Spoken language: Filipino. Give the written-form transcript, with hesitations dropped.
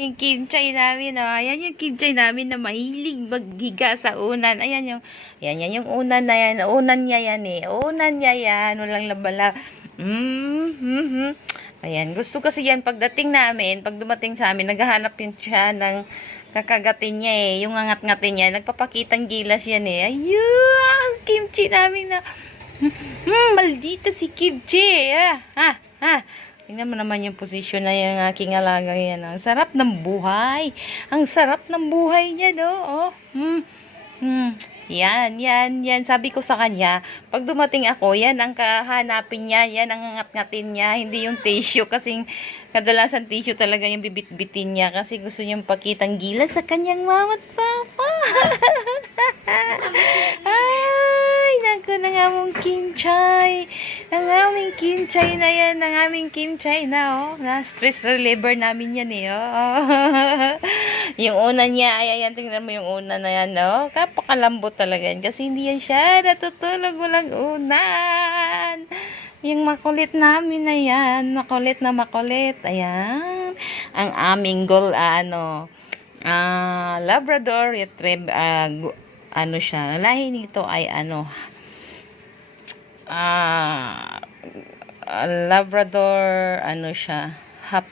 Yung kimchi namin, oh. Ayan yung kimchi namin na mahilig maghiga sa unan. Yan yung unan na yan. Unan niya yan, eh. Unan niya yan. Walang labala. Ayan. Gusto kasi yan pagdating namin, pag dumating sa amin, naghahanap yun siya ng kakagatin niya, eh. Yung angat-ngatin niya. Nagpapakitang gilas yan, eh. Ayun! Kimchi namin na. Maldita si kimchi. Tingnan mo naman yung posisyon na yung aking alaga yan. Ang sarap ng buhay. Ang sarap ng buhay niya, no? Yan. Sabi ko sa kanya, pag dumating ako, yan ang kahanapin niya. Yan ang ngat-ngatin niya. Hindi yung tissue. Kasi kadalasan tissue talaga yung bibit-bitin niya. Kasi gusto niyang pakitang gila sa kanyang mama at papa. Ay, naku na nga mong kimchi. Ang aming kimchi na yan. Ang aming kimchi na, oh. Na stress reliever namin yan, eh, oh. Yung una niya, ayan, tingnan mo yung una na yan, oh. Kapakalambot talaga yan. Kasi hindi yan siya natutulog walang unan. Yung makulit namin na yan. Makulit na makulit. Ayan. Ang aming goal, Labrador Retriever, ano siya, lahi nito ay Labrador, ano siya, half